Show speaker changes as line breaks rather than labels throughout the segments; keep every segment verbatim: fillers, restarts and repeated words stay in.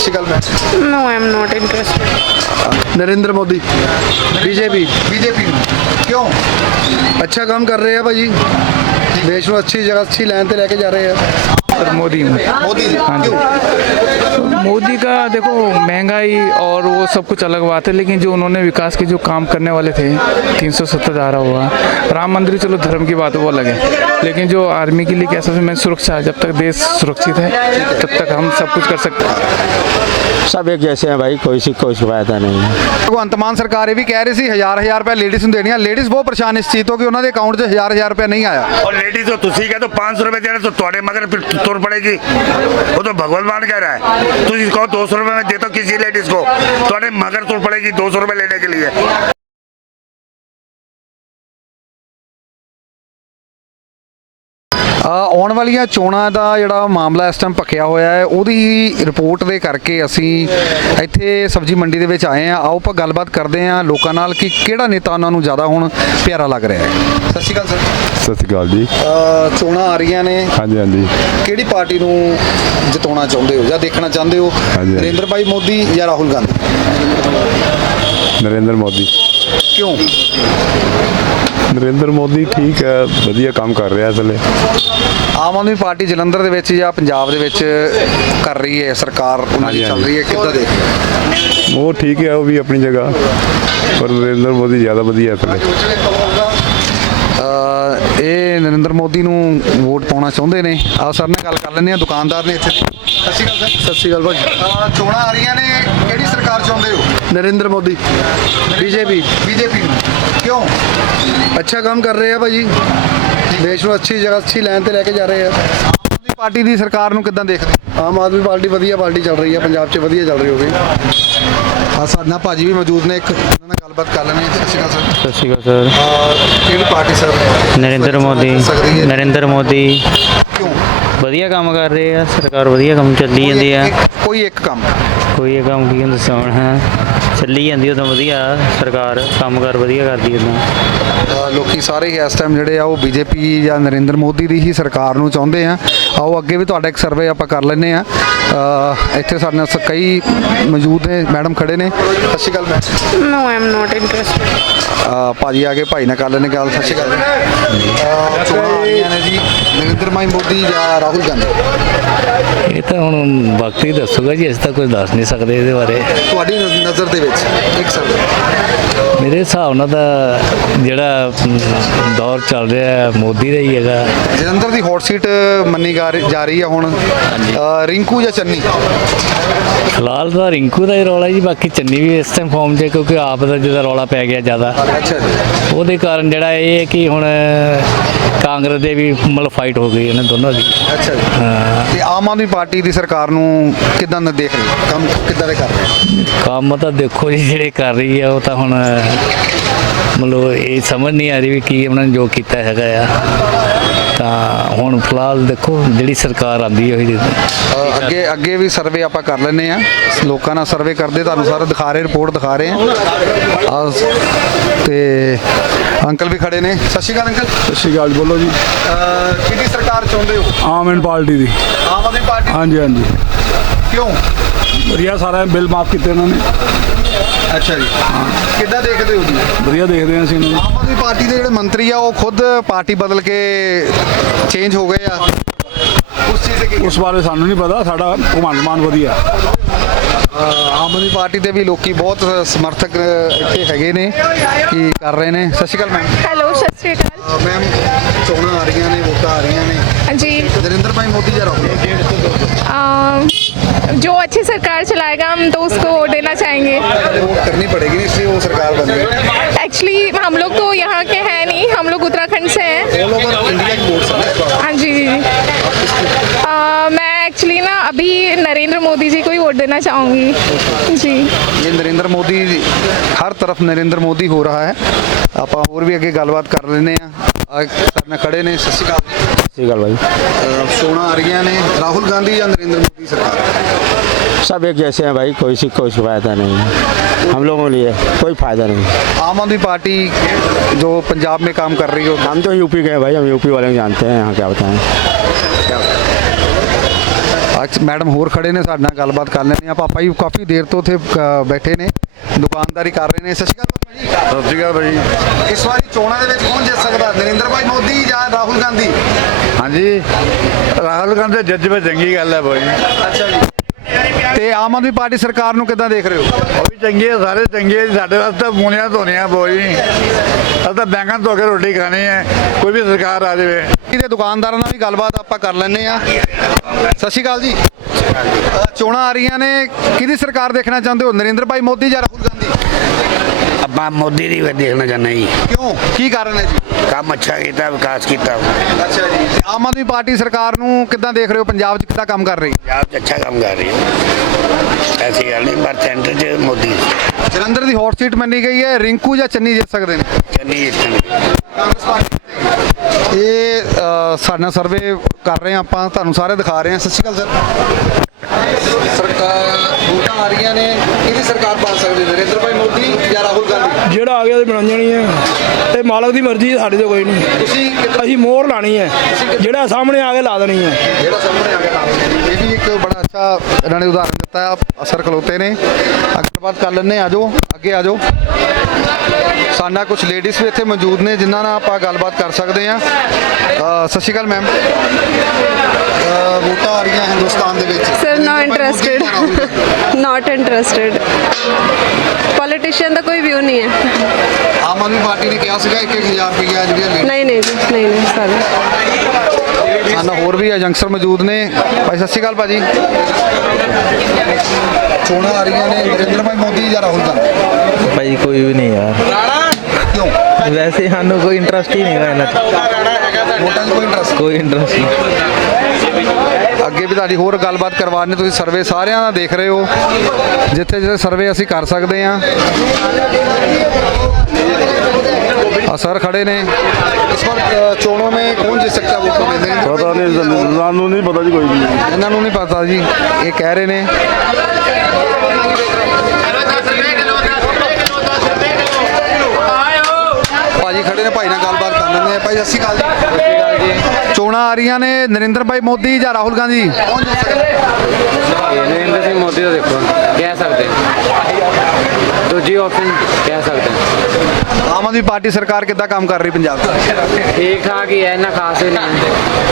No, I am not interested.
Narendra Modi BJP
BJP क्यों?
अच्छा काम कर रहे हैं भाजी, देश को अच्छी जगह अच्छी लाइन पे लेके जा रहे हैं।
मोदी
मोदी जी
हाँ जी।
क्यों?
मोदी का देखो महंगाई और वो सब कुछ अलग बात है, लेकिन जो उन्होंने विकास के जो काम करने वाले थे, तीन सौ सत्तर धारा हुआ, राम मंदिर, चलो धर्म की बात वो अलग है, लेकिन जो आर्मी के लिए क्या सबसे मेन सुरक्षा है। जब तक देश सुरक्षित है तब तक हम सब कुछ कर सकते हैं।
सब एक जैसे हैं भाई, कोई सी कोई शिकायत नहीं है।
ਭਗਵੰਤ ਮਾਨ ਸਰਕਾਰ ਇਹ ਵੀ ਕਹਿ ਰਹੀ ਸੀ ਹਜ਼ਾਰ ਹਜ਼ਾਰ ਰੁਪਏ ਲੇਡੀਜ਼ ਨੂੰ ਦੇਣੀਆਂ। ਲੇਡੀਜ਼ ਬਹੁਤ ਪਰੇਸ਼ਾਨ ਇਸ ਚੀਜ਼ ਤੋਂ ਕਿ ਉਹਨਾਂ ਦੇ ਅਕਾਊਂਟ 'ਚ ਹਜ਼ਾਰ ਹਜ਼ਾਰ ਰੁਪਏ ਨਹੀਂ ਆਇਆ।
और लेडीज तो तुसी कह तो पाँच सौ रुपए दे रहे तो थोड़े मगर फिर तुर पड़ेगी, वो तो भगवत मान कह रहा है। तुम कहो दो सौ रुपए में देता तो किसी लेडीज को थोड़े मगर तुर पड़ेगी दो सौ रुपए लेने के लिए।
ਆਉਣ ਵਾਲੀਆਂ ਚੋਣਾਂ ਦਾ ਜਿਹੜਾ ਮਾਮਲਾ ਇਸ ਟਾਈਮ ਭਖਿਆ ਹੋਇਆ ਹੈ, ਉਹਦੀ ਰਿਪੋਰਟ ਦੇ ਕਰਕੇ ਅਸੀਂ ਇੱਥੇ ਸਬਜ਼ੀ ਮੰਡੀ ਦੇ ਵਿੱਚ ਆਏ ਹਾਂ। ਆਓ ਆਪਾਂ ਗੱਲਬਾਤ ਕਰਦੇ ਹਾਂ ਲੋਕਾਂ ਨਾਲ ਕਿ ਕਿਹੜਾ ਨੇਤਾ ਉਹਨਾਂ ਨੂੰ ਜ਼ਿਆਦਾ ਹੁਣ ਪਿਆਰਾ ਲੱਗ ਰਿਹਾ ਹੈ। ਸਤਿ ਸ਼੍ਰੀ ਅਕਾਲ ਸਰ।
ਸਤਿ ਸ਼੍ਰੀ ਅਕਾਲ ਜੀ।
ਚੋਣਾਂ ਆ ਰਹੀਆਂ ਨੇ,
ਹਾਂਜੀ ਹਾਂਜੀ।
ਕਿਹੜੀ ਪਾਰਟੀ ਨੂੰ ਜਿਤਾਉਣਾ ਚਾਹੁੰਦੇ ਹੋ ਜਾਂ ਦੇਖਣਾ ਚਾਹੁੰਦੇ ਹੋ?
ਹਾਂਜੀ।
ਨਰਿੰਦਰ ਭਾਈ ਮੋਦੀ ਜਾਂ ਰਾਹੁਲ ਗਾਂਧੀ?
ਨਰਿੰਦਰ ਮੋਦੀ।
ਕਿਉਂ?
ਨਰਿੰਦਰ ਮੋਦੀ ਠੀਕ ਹੈ, ਵਧੀਆ ਕੰਮ ਕਰ ਰਿਹਾ ਅਸਲੇ।
ਆਮ ਆਦਮੀ ਪਾਰਟੀ ਜਲੰਧਰ ਦੇ ਵਿੱਚ ਜਾਂ ਪੰਜਾਬ ਦੇ ਵਿੱਚ ਕਰ ਰਹੀ ਹੈ ਸਰਕਾਰ, ਉਹਨਾਂ ਦੀ ਚੱਲ ਰਹੀ ਹੈ, ਕਿੱਦਾਂ ਦੇਖ ਰਹੇ ਹੋ?
ਉਹ ਠੀਕ ਹੈ, ਉਹ ਵੀ ਆਪਣੀ ਜਗ੍ਹਾ, ਪਰ ਨਰਿੰਦਰ ਮੋਦੀ ਜ਼ਿਆਦਾ ਵਧੀਆ ਅਸਲੇ।
ਇਹ ਨਰਿੰਦਰ ਮੋਦੀ ਨੂੰ ਵੋਟ ਪਾਉਣਾ ਚਾਹੁੰਦੇ ਨੇ। ਆਹ ਸਰ ਨਾਲ ਗੱਲ ਕਰ ਲੈਂਦੇ ਆ, ਦੁਕਾਨਦਾਰ ਨੇ ਇੱਥੇ। ਸਤਿ ਸ਼੍ਰੀ ਅਕਾਲ ਸਰ।
सत श्रीकाल भाजी।
ਚੋਣਾਂ ਆ ਰਹੀਆਂ ਨੇ, ਕਿਹੜੀ ਸਰਕਾਰ ਚਾਹੁੰਦੇ ਹੋ?
नरेंद्र मोदी बीजेपी
ਬੀਜੇਪੀ ਕਿਉਂ?
अच्छा काम कर रहे हैं भाजी, देश को अच्छी जगह अच्छी लाइन पे लेके जा रहे हैं।
ਆਮ ਆਦਮੀ ਪਾਰਟੀ ਦੀ ਸਰਕਾਰ ਨੂੰ ਕਿੱਦਾਂ ਦੇਖਦੇ?
ਆਮ ਆਦਮੀ ਪਾਰਟੀ ਵਧੀਆ ਪਾਰਟੀ ਚੱਲ ਰਹੀ ਹੈ, ਪੰਜਾਬ 'ਚ ਵਧੀਆ ਚੱਲ ਰਹੀ ਹੋਵੇ।
ਆ ਸਾਡੇ ਨਾਲ ਭਾਜੀ ਵੀ ਮੌਜੂਦ ਨੇ, ਇੱਕ ਉਹਨਾਂ ਨਾਲ ਗੱਲਬਾਤ ਕਰ ਲੈਣੇ। ਸਤਿ ਸ਼੍ਰੀ ਅਕਾਲ ਸਰ।
ਸਤਿ ਸ਼੍ਰੀ ਅਕਾਲ ਸਰ।
ਕਿਹੜੀ ਪਾਰਟੀ ਸਰ?
ਨਰਿੰਦਰ ਮੋਦੀ।
ਸਕਦੀ ਹੈ।
ਨਰਿੰਦਰ ਮੋਦੀ
ਕਿਉਂ?
ਵਧੀਆ ਕੰਮ ਕਰ ਰਹੇ ਆ, ਸਰਕਾਰ ਵਧੀਆ ਕੰਮ ਚੱਲੀ ਜਾਂਦੀ ਆ।
ਕੋਈ ਇੱਕ ਕੰਮ?
ਕੋਈ ਇਹ ਕੰਮ ਕੀ ਦੱਸਾਂ ਹੁਣ, ਹੈ ਚੱਲੀ ਜਾਂਦੀ ਉਦੋਂ ਵਧੀਆ ਸਰਕਾਰ, ਕੰਮਕਾਰ ਵਧੀਆ ਕਰਦੀ ਉਦੋਂ।
ਅ, ਲੋਕੀ ਸਾਰੇ ਹੀ ਇਸ ਟਾਈਮ ਜਿਹੜੇ ਆ ਉਹ ਬੀਜੇਪੀ ਜਾਂ ਨਰਿੰਦਰ ਮੋਦੀ ਦੀ ਹੀ ਸਰਕਾਰ ਨੂੰ ਚਾਹੁੰਦੇ ਆ। ਆਓ ਅੱਗੇ ਵੀ ਤੁਹਾਡਾ ਇੱਕ ਸਰਵੇ ਆਪਾਂ ਕਰ ਲੈਂਦੇ ਆ। ਇੱਥੇ ਸਾਡੇ ਨਾਲ ਸ- ਕਈ ਮੌਜੂਦ ਨੇ, ਮੈਡਮ ਖੜੇ ਨੇ। ਸਤਿ ਸ਼੍ਰੀ ਅਕਾਲ ma'am.
No, I am not interested.
ਭਾਜੀ ਆ ਕੇ ਭਾਈ ਨਾਲ ਕਰ ਲੈਣੇ ਗੱਲ। ਸਤਿ ਸ਼੍ਰੀ ਅਕਾਲ। ਅ, ਚੋਣਾਂ ਆ ਰਹੀਆਂ ਨੇ ਜੀ, ਨਰਿੰਦਰ ਭਾਈ ਮੋਦੀ ਜਾਂ ਰਾਹੁਲ ਗਾਂਧੀ?
ਇਹ ਤਾਂ ਹੁਣ ਵਕਤ ਹੀ ਦੱਸੂਗਾ ਜੀ, ਅਸੀਂ ਤਾਂ ਕੁਝ ਦੱਸ ਨਹੀਂ ਸਕਦੇ ਇਹਦੇ ਬਾਰੇ।
ਤੁਹਾਡੀ ਨਜ਼- ਨਜ਼ਰ ਦੇ ਵਿੱਚ ਇੱਕ ਸਰਵੇ।
ਮੇਰੇ ਹਿਸਾਬ ਨਾਲ ਤਾਂ ਜਿਹੜਾ ਅਮ, ਦੌਰ ਚੱਲ ਰਿਹਾ ਹੈ, ਮੋਦੀ ਦਾ ਹੀ ਹੈਗਾ।
ਜਲੰਧਰ ਦੀ ਹੌਟ ਸੀਟ ਮੰਨੀ ਜਾ ਰਹੀ- ਜਾ ਰਹੀ ਆ ਹੁਣ। ਅ, ਰਿੰਕੂ ਜਾਂ ਚੰਨੀ?
ਫਿਲਹਾਲ ਤਾਂ ਰਿੰਕੂ ਦਾ ਹੀ ਰੌਲਾ ਜੀ, ਬਾਕੀ ਚੰਨੀ ਵੀ ਇਸ ਟਾਈਮ ਫਾਰਮ 'ਚ, ਕਿਉਂਕਿ ਆਪ ਦਾ ਜਿਹਦਾ ਰੌਲਾ ਪੈ ਗਿਆ ਜ਼ਿਆਦਾ,
ਅੱਛਾ ਜੀ।
ਉਹਦੇ ਕਾਰਨ ਜਿਹੜਾ ਇਹ ਹੈ ਕਿ ਹੁਣ ਕਾਂਗਰਸ ਦੇ ਵੀ ਮਤਲਬ ਫਾਈਟ ਹੋ ਗਈ ਇਹਨਾਂ ਦੋਨਾਂ ਦੀ।
ਅੱਛਾ ਜੀ।
ਹਾਂ,
ਤੇ ਆਮ ਆਦਮੀ ਪਾਰਟੀ ਦੀ ਸਰਕਾਰ ਨੂੰ ਕਿੱਦਾਂ ਦਾ ਦੇਖ ਰਹੇ? ਕੰਮ ਕਿੱਦਾਂ ਦੇ ਕਰ ਰਹੇ?
ਕੰਮ ਤਾਂ ਦੇਖੋ ਜੀ ਜਿਹੜੇ ਕਰ ਰਹੀ ਆ, ਉਹ ਤਾਂ ਹੁਣ ਮਤਲਬ ਇਹ ਸਮਝ ਨਹੀਂ ਆ ਰਹੀ ਵੀ ਕੀ ਉਹਨਾਂ ਨੇ ਜੋ ਕੀਤਾ ਹੈਗਾ ਆ। ਤਾਂ ਹੁਣ ਫਿਲਹਾਲ ਦੇਖੋ ਜਿਹੜੀ ਸਰਕਾਰ ਆਉਂਦੀ ਹੈ ਉਹੀ।
ਅ, ਅੱਗੇ ਅੱਗੇ ਵੀ ਸਰਵੇ ਆਪਾਂ ਕਰ ਲੈਂਦੇ ਆ, ਲੋਕਾਂ ਨਾਲ ਸਰਵੇ ਕਰਦੇ, ਤੁਹਾਨੂੰ ਸਾਰਾ ਦਿਖਾ ਰਹੇ, ਰਿਪੋਰਟ ਦਿਖਾ ਰਹੇ ਆ। ਆ ਤੇ ਅੰਕਲ ਵੀ ਖੜੇ ਨੇ। ਸਤਿ ਸ਼੍ਰੀ ਅਕਾਲ ਅੰਕਲ।
ਸਤਿ ਸ਼੍ਰੀ ਅਕਾਲ। ਬੋਲੋ ਜੀ।
ਅ, ਕਿਹੜੀ ਸਰਕਾਰ ਚਾਹੁੰਦੇ ਹੋ?
ਆਮ ਆਦਮੀ ਪਾਰਟੀ ਦੀ।
ਆਮ ਆਦਮੀ ਪਾਰਟੀ?
ਹਾਂਜੀ ਹਾਂਜੀ।
ਕਿਉਂ?
ਵਧੀਆ, ਸਾਰਾ ਬਿੱਲ ਮਾਫ ਕੀਤੇ ਉਹਨਾਂ ਨੇ।
ਅੱਛਾ ਜੀ। ਕਿੱਦਾਂ ਦੇਖਦੇ ਹੋ ਜੀ?
ਵਧੀਆ ਦੇਖਦੇ ਹਾਂ ਅਸੀਂ ਇਹਨਾਂ ਨੂੰ।
ਆਮ ਆਦਮੀ ਪਾਰਟੀ ਦੇ ਜਿਹੜੇ ਮੰਤਰੀ ਆ ਉਹ ਖੁਦ ਪਾਰਟੀ ਬਦਲ ਕੇ ਚੇਂਜ ਹੋ ਗਏ ਆ, ਉਸ ਚੀਜ਼ ਦੇ ਕੀ?
ਉਸ ਬਾਰੇ ਸਾਨੂੰ ਨਹੀਂ ਪਤਾ, ਸਾਡਾ ਭਗਵੰਤ ਮਾਨ ਵਧੀਆ।
ਆਮ ਆਦਮੀ ਪਾਰਟੀ ਦੇ ਵੀ ਲੋਕੀ ਬਹੁਤ ਸਮਰਥਕ ਇੱਥੇ ਹੈਗੇ ਨੇ ਕੀ ਕਰ ਰਹੇ ਨੇ। ਸਤਿ ਸ਼੍ਰੀ ਅਕਾਲ ਮੈਮ।
हेलो, सत श्री अकाल।
ਮੈਮ ਚੋਣਾਂ ਆ ਰਹੀਆਂ ਨੇ, ਵੋਟਾਂ ਆ ਰਹੀਆਂ ਨੇ,
जी।
ਨਰਿੰਦਰ ਭਾਈ ਮੋਦੀ ਜਾਂ ਰਾਹੁਲ?
अम, जो अच्छी सरकार चलाएगा हम तो उसको वोट देना चाहेंगे।
वोट करनी पड़ेगी ना, इसलिए वो सरकार बन गई।
एक्चुअली हम लोग तो यहाँ के हैं नहीं, हम लोग उत्तराखंड से हैं।
ऑल ओवर इंडिया की वोट है।
हाँ जी जी जी। अ, मैं एक्चुअली ना अभी नरेंद्र मोदी जी को ही वोट देना चाहूँगी जी।
ये नरेंद्र मोदी, हर तरफ नरेंद्र मोदी हो रहा है। ਆਪਾਂ ਹੋਰ ਵੀ ਅੱਗੇ ਗੱਲਬਾਤ ਕਰ ਲੈਂਦੇ ਆ। ਸਾਡੇ ਨਾਲ ਖੜੇ ਨੇ। ਸਤਿ ਸ਼੍ਰੀ ਅਕਾਲ।
ਸਤਿ ਸ਼੍ਰੀ ਅਕਾਲ ਭਾਈ।
ਚੋਣਾਂ ਆ ਰਹੀਆਂ ਨੇ, ਰਾਹੁਲ गांधी या नरेंद्र मोदी सरकार?
सब एक जैसे हैं भाई, कोई सी कोई शिकायत नहीं है। हम लोगों के लिए कोई फ़ायदा नहीं।
आम आदमी पार्टी जो पंजाब में काम कर रही हो?
हम तो यूपी के हैं भाई, हम यूपी वाले को जानते हैं, यहाँ क्या बताएं।
ਅੱਜ ਮੈਡਮ ਹੋਰ ਖੜੇ ਨੇ ਸਾਡੇ ਨਾਲ ਗੱਲਬਾਤ ਕਰ ਲੈਂਦੇ ਆ। ਪਾਪਾ ਜੀ ਕਾਫੀ ਦੇਰ ਤੋਂ ਉੱਥੇ ਅ, ਬੈਠੇ ਨੇ, ਦੁਕਾਨਦਾਰੀ ਕਰ ਰਹੇ ਨੇ। ਸਤਿ ਸ਼੍ਰੀ ਅਕਾਲ ਪਾਪਾ ਜੀ।
ਸਤਿ ਸ਼੍ਰੀ ਅਕਾਲ ਭਾਈ।
ਇਸ ਵਾਰੀ ਚੋਣਾਂ ਦੇ ਵਿੱਚ ਕੌਣ ਜਿੱਤ ਸਕਦਾ, ਨਰਿੰਦਰ ਭਾਈ ਮੋਦੀ ਜਾਂ ਰਾਹੁਲ ਗਾਂਧੀ?
ਹਾਂਜੀ, ਰਾਹੁਲ ਗਾਂਧੀ ਜੱਜ ਵਿੱਚ ਚੰਗੀ ਗੱਲ ਹੈ ਭਾਈ।
ਅੱਛਾ ਜੀ। ਤੇ ਆਮ ਆਦਮੀ ਪਾਰਟੀ ਸਰਕਾਰ ਨੂੰ ਕਿੱਦਾਂ ਦੇਖ ਰਹੇ ਹੋ?
ਉਹ ਵੀ ਚੰਗੇ ਆ, ਸਾਰੇ ਚੰਗੇ ਆ ਜੀ। ਸਾਡੇ ਵਾਸਤੇ ਮੂਲੀਆਂ ਧੋਣੀਆਂ ਭਾਈ, ਅਸੀਂ ਤਾਂ ਬੈਂਕਾਂ ਧੋ ਕੇ ਰੋਟੀ ਖਾਣੀ ਹੈ, ਕੋਈ ਵੀ ਸਰਕਾਰ ਆ ਜਾਵੇ।
ਇਹਦੇ ਦੁਕਾਨਦਾਰਾਂ ਨਾਲ ਵੀ ਗੱਲਬਾਤ ਆਪਾਂ ਕਰ ਲੈਂਦੇ ਆ। ਸਤਿ ਸ਼੍ਰੀ ਅਕਾਲ ਜੀ। ਅ, ਚੋਣਾਂ ਆ ਰਹੀਆਂ ਨੇ, ਕਿਹਦੀ ਸਰਕਾਰ ਦੇਖਣਾ ਚਾਹੁੰਦੇ ਹੋ, ਨਰਿੰਦਰ ਭਾਈ ਮੋਦੀ ਜਾਂ ਰਾਹੁਲ ਗਾਂਧੀ?
ਆਪਾਂ ਮੋਦੀ ਦੀ ਵੀ ਦੇਖਣਾ ਚਾਹੁੰਦੇ ਜੀ।
ਕਿਉਂ, ਕੀ ਕਾਰਨ ਹੈ ਜੀ?
ਕੰਮ ਅੱਛਾ ਕੀਤਾ, ਵਿਕਾਸ ਕੀਤਾ।
ਅੱਛਾ ਜੀ। ਤੇ ਆਮ ਆਦਮੀ ਪਾਰਟੀ ਸਰਕਾਰ ਨੂੰ ਕਿੱਦਾਂ ਦੇਖ ਰਹੇ ਹੋ, ਪੰਜਾਬ 'ਚ ਕਿੱਦਾਂ ਕੰਮ ਕਰ ਰਹੀ?
ਪੰਜਾਬ 'ਚ ਅੱਛਾ ਕੰਮ ਕਰ ਰਹੀ ਹੈ, ਐਸੀ ਗੱਲ ਨਹੀਂ, ਪਰ ਸੈਂਟਰ 'ਚ ਮੋਦੀ।
ਜਲੰਧਰ ਦੀ ਹੌਟ ਸੀਟ ਮੰਨੀ ਗਈ ਹੈ, ਰਿੰਕੂ ਜਾਂ ਚੰਨੀ ਜਿੱਤ ਸਕਦੇ ਨੇ?
ਚੰਨੀ ਜਿੱਤਣ।
ਕਾਂਗਰਸ ਪਾਰਟੀ ਇਹ ਅ, ਸਾਡੇ ਨਾਲ ਸਰਵੇ ਕਰ ਰਹੇ ਹਾਂ ਆਪਾਂ, ਤੁਹਾਨੂੰ ਸਾਰੇ ਦਿਖਾ ਰਹੇ ਹਾਂ। ਸਤਿ ਸ਼੍ਰੀ ਅਕਾਲ ਸਰ। ਸਰਕਾਰ ਵੋਟਾਂ ਆ ਰਹੀਆਂ ਨੇ, ਕਿਹਦੀ ਸਰਕਾਰ ਬਣ ਸਕਦੀ, ਨਰਿੰਦਰ ਭਾਈ ਮੋਦੀ ਜਾਂ ਰਾਹੁਲ ਗਾਂਧੀ?
ਜਿਹੜਾ ਆ ਗਿਆ ਤੇ ਬਣ ਜਾਣੀ ਹੈ, ਤੇ ਮਾਲਕ ਦੀ ਮਰਜ਼ੀ, ਸਾਡੇ ਤੋਂ ਕੋਈ ਨਹੀਂ।
ਤੁਸੀਂ ਕਿੱਦਾਂ-
ਅਸੀਂ ਮੋਹਰ ਲਾਣੀ ਹੈ, ਜਿਹੜਾ ਸਾਹਮਣੇ ਆ ਕੇ ਲਾ ਦੇਣੀ ਹੈ।
ਜਿਹੜਾ ਸਾਹਮਣੇ ਆ ਗਿਆ, ਇਹ ਵੀ ਇੱਕ ਬੜਾ ਅੱਛਾ ਇਹਨਾਂ ਨੇ ਉਦਾਹਰਨ ਦਿੱਤਾ। ਅਸਰ ਖਲੋਤੇ ਨੇ, ਗੱਲਬਾਤ ਕਰ ਲੈਂਦੇ। ਆ ਜਾਓ ਅੱਗੇ, ਆ ਜਾਓ। ਸਾਡੇ ਨਾਲ ਕੁਝ ਲੇਡੀਜ਼ ਵੀ ਇੱਥੇ ਮੌਜੂਦ ਨੇ ਜਿਨ੍ਹਾਂ ਨਾਲ ਆਪਾਂ ਗੱਲਬਾਤ ਕਰ ਸਕਦੇ ਹਾਂ। ਅ, ਸਤਿ ਸ਼੍ਰੀ ਅਕਾਲ ਮੈਮ। ਵੋਟਾਂ ਆ ਰਹੀਆਂ ਹਿੰਦੁਸਤਾਨ ਦੇ ਵਿੱਚ।
Sir no interested, not interested. Politician ਦਾ ਕੋਈ ਵਿਊ ਨਹੀਂ ਹੈ।
ਆਮ ਆਦਮੀ ਪਾਰਟੀ ਨੇ ਕਿਹਾ ਸੀਗਾ ਇੱਕ ਇੱਕ ਹਜ਼ਾਰ ਰੁਪਈਆ ਜਿਹੜੀਆਂ ਲੈ
ਨਹੀਂ ਨਹੀਂ ਜੀ, ਨਹੀਂ ਨਹੀਂ ਸਰ।
ਸਾਨੂੰ ਹੋਰ ਵੀ ਏਜੰਟਸਰ ਮੌਜੂਦ ਨੇ। ਭਾਈ ਸਤਿ ਸ਼੍ਰੀ ਅਕਾਲ ਭਾਜੀ। ਚੋਣਾਂ ਆ ਰਹੀਆਂ ਨੇ, ਨਰਿੰਦਰ ਭਾਈ ਮੋਦੀ ਜਾਂ ਰਾਹੁਲ ਗਾਂਧੀ?
ਭਾਈ ਕੋਈ ਵੀ ਨਹੀਂ ਯਾਰ,
ਕਿਉਂ,
ਵੈਸੇ ਸਾਨੂੰ ਕੋਈ ਇੰਟਰਸਟ ਹੀ ਨਹੀਂ ਹੈਗਾ ਇਹਨਾਂ 'ਚ,
ਵੋਟਾਂ 'ਚ ਕੋਈ ਇੰਟਰਸਟ?
ਕੋਈ ਇੰਟਰਸਟ ਨਹੀਂ।
ਅੱਗੇ ਵੀ ਤੁਹਾਡੀ ਹੋਰ ਗੱਲਬਾਤ ਕਰਵਾਉਣੀ। ਤੁਸੀਂ ਸਰਵੇ ਸਾਰਿਆਂ ਦਾ ਦੇਖ ਰਹੇ ਹੋ, ਜਿੱਥੇ ਜਿੱਥੇ ਸਰਵੇ ਅਸੀਂ ਕਰ ਸਕਦੇ ਹਾਂ। ਆ ਸਰ ਖੜੇ ਨੇ। ਇਸ ਵਾਰ ਅ, ਚੋਣों में कौन जीत सकता है वोटों में?
ਪਤਾ ਨਹੀਂ, ਸਾਨੂੰ ਨਹੀਂ ਪਤਾ ਜੀ ਕੋਈ ਵੀ।
ਇਹਨਾਂ ਨੂੰ ਨਹੀਂ ਪਤਾ ਜੀ, ਇਹ ਕਹਿ ਰਹੇ ਨੇ। ਭਾਜੀ ਖੜੇ ਨੇ, ਭਾਈ ਨਾਲ ਗੱਲਬਾਤ ਕਰ ਲੈਂਦੇ ਆ। ਭਾਈ ਸਤਿ ਸ਼੍ਰੀ ਅਕਾਲ ਜੀ। ਸਤਿ ਸ਼੍ਰੀ ਅਕਾਲ ਜੀ। ਚੋਣਾਂ ਆ ਰਹੀਆਂ ਨੇ, ਨਰਿੰਦਰ ਭਾਈ ਮੋਦੀ ਜਾਂ ਰਾਹੁਲ ਗਾਂਧੀ, ਕੌਣ ਜਿੱਤ ਸਕਦਾ?
ਨਰਿੰਦਰ ਸਿੰਘ ਮੋਦੀ ਦਾ ਦੇਖੋ, ਕਹਿ ਸਕਦੇ ਦੂਜੀ ਆਪਸ਼ਨ ਕਹਿ ਸਕਦੇ।
ਆਮ ਆਦਮੀ ਪਾਰਟੀ ਸਰਕਾਰ ਕਿੱਦਾਂ ਕੰਮ ਕਰ ਰਹੀ ਪੰਜਾਬ 'ਚ?
ਠੀਕ ਠਾਕ ਹੀ ਹੈ, ਇੰਨਾ ਖਾਸ ਹੀ ਨਹੀਂ।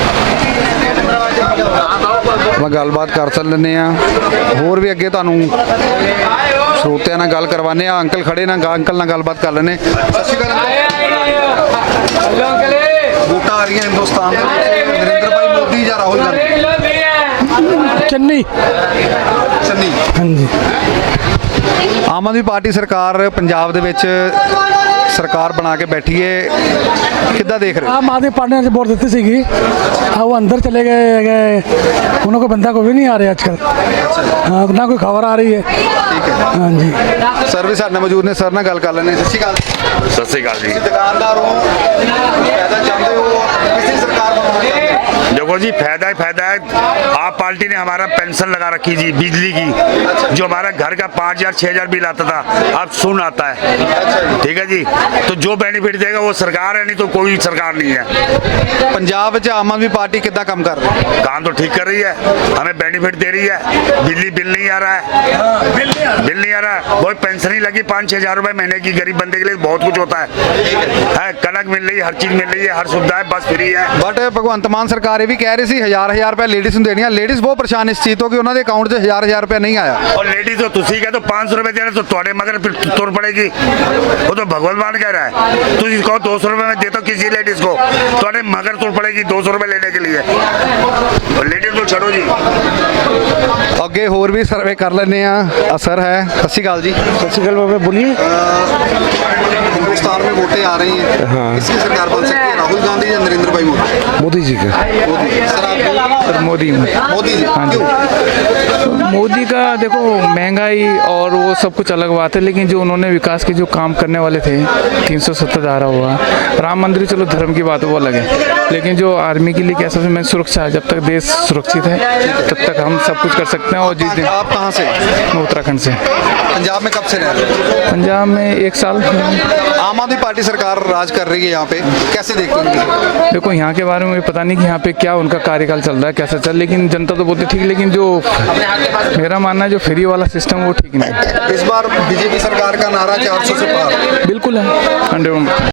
ਆਪਾਂ ਗੱਲਬਾਤ ਕਰ ਚੱਲ ਲੈਂਦੇ ਆ। ਹੋਰ ਵੀ ਅੱਗੇ ਤੁਹਾਨੂੰ ਸਰੋਤਿਆਂ ਨਾਲ ਗੱਲ ਕਰਵਾਉਂਦੇ ਆ। ਅੰਕਲ ਖੜੇ ਨਾ, ਅੰਕਲ ਨਾਲ ਗੱਲਬਾਤ ਕਰ ਲੈਂਦੇ। ਸਤਿ ਸ਼੍ਰੀ ਅਕਾਲ ਅੰਕਲ। ਵੋਟਾਂ ਆ ਰਹੀਆਂ ਹਿੰਦੁਸਤਾਨ ਦੇ ਵਿੱਚ, ਨਰਿੰਦਰ ਭਾਈ ਮੋਦੀ ਜਾਂ ਰਾਹੁਲ ਗਾਂਧੀ?
ਚੰਨੀ।
ਚੰਨੀ।
ਹਾਂਜੀ।
ਆਮ ਆਦਮੀ ਪਾਰਟੀ ਸਰਕਾਰ ਪੰਜਾਬ ਦੇ ਵਿੱਚ ਸਰਕਾਰ ਬਣਾ ਕੇ ਬੈਠੀ ਹੈ, ਕਿੱਦਾਂ ਦੇਖ ਰਹੇ ਹੋ?
ਆਮ ਆਦਮੀ ਪਾर्टी ने वोट दी ਸੀਗੀ, हाँ वो अंदर चले गए गए उन्होंने कोई बंदा कोई भी नहीं आ रहा आजकल। हाँ ना कोई खबर आ रही है।
ਠੀਕ ਹੈ
हाँ जी।
ਸਰ ਵੀ ਸਾਡੇ ਨਾਲ ਮੌਜੂਦ ਨੇ, ਸਰ ਨਾਲ ਗੱਲ ਕਰ ਲੈਂਦੇ। ਸਤਿ ਸ਼੍ਰੀ ਅਕਾਲ।
ਸਤਿ ਸ੍ਰੀ ਅਕਾਲ ਜੀ।
ਤੁਸੀਂ ਦੁਕਾਨਦਾਰ ਹੋ, ਫਾਇਦਾ ਚਾਹੁੰਦੇ ਹੋ, ਕਿਸੇ ਸਰਕਾਰ ਬਣਾਉਣਾ ਚਾਹੁੰਦੇ ਹੋ?
देखो जी, फायदा ही फायदा है। आप पार्टी ने हमारा पेंशन लगा रखी जी, बिजली की, जो हमारा घर का पाँच हजार छह हजार बिल आता था, अब शून्य आता है। ठीक है जी, तो जो बेनिफिट देगा वो सरकार है, नहीं तो कोई सरकार नहीं है।
ਪੰਜਾਬ ਵਿੱਚ ਆਮ ਆਦਮੀ ਪਾਰਟੀ ਕਿੱਦਾਂ ਕੰਮ ਕਰ ਰਹੀ ਹੈ?
काम तो ठीक कर रही है, हमें बेनिफिट दे रही है। बिजली बिल नहीं आ रहा है, बिल नहीं आ रहा है। वही पेंशन ही लगी पाँच छह हजार रुपए महीने की, गरीब बंदे के लिए बहुत कुछ होता है। है कनक मिल रही है, हर चीज मिल रही है, हर सुविधा है, बस फ्री है।
ਬਟ ਭਗਵੰਤ ਮਾਨ ਸਰਕਾਰ ਇਹ ਵੀ ਕਹਿ ਰਹੀ ਸੀ ਹਜ਼ਾਰ ਹਜ਼ਾਰ ਰੁਪਏ ਲੇਡੀਜ਼ ਨੂੰ ਦੇਣੀਆਂ। ਲੇਡੀਜ਼ ਬਹੁਤ ਪਰੇਸ਼ਾਨ ਇਸ ਚੀਜ਼ ਤੋਂ ਕਿ ਉਹਨਾਂ ਦੇ ਅਕਾਊਂਟ 'ਚ ਹਜ਼ਾਰ ਹਜ਼ਾਰ ਰੁਪਏ ਨਹੀਂ ਆਇਆ।
और लेडीज तो तुसी कह तो पाँच सौ रुपए देना तो थोड़े मगर फिर तुर पड़ेगी, वो तो भगवत मान कह रहा है। तुझ कहो दो सौ रुपए में देता किसी लेडीज को, थोड़े मगर तुर पड़ेगी दो सौ रुपए लेने के लिए। और लेडीज को छोड़ो जी।
ਅੱਗੇ ਹੋਰ ਵੀ ਸਰਵੇ ਕਰ ਲੈਂਦੇ ਆ। ਅਸਰ ਹੈ। ਸਤਿ ਸ਼੍ਰੀ ਅਕਾਲ ਜੀ।
सत श्रीकाल बाबा, बोलिए।
हिंदुस्तान में वोटें आ रही हैं, हाँ। किसकी सरकार बन सकती है, राहुल गांधी या नरेंद्र भाई मोदी?
मोदी जी का।
मोदी। सर आप
सर मोदी में
मोदी जी,
हाँ जी।
क्यों?
मोदी का देखो, महंगाई और वो सब कुछ अलग बात है, लेकिन जो उन्होंने विकास के जो काम करने वाले थे, तीन सौ सत्तर धारा हुआ, राम मंदिर, चलो धर्म की बात वो अलग है, लेकिन जो आर्मी के लिए क्या सबसे मेन सुरक्षा है। जब तक देश सुरक्षित है तब तक हम सब कुछ कर सकते हैं। और जिस दिन
आप कहाँ से?
मैं उत्तराखंड से।
पंजाब में कब से रह रहे हो?
पंजाब में एक साल।
आम आदमी पार्टी सरकार राज कर रही है यहाँ पे, कैसे देखते हैं?
देखो यहाँ के बारे में मुझे पता नहीं कि यहाँ पे क्या उनका कार्यकाल चल रहा है, कैसे चल, लेकिन जनता तो बोलती ठीक, लेकिन जो मेरा मानना है जो फ्री वाला सिस्टम वो ठीक नहीं है।
इस बार बीजेपी सरकार का नारा चार सौ से पार
बिल्कुल है, हंड्रेड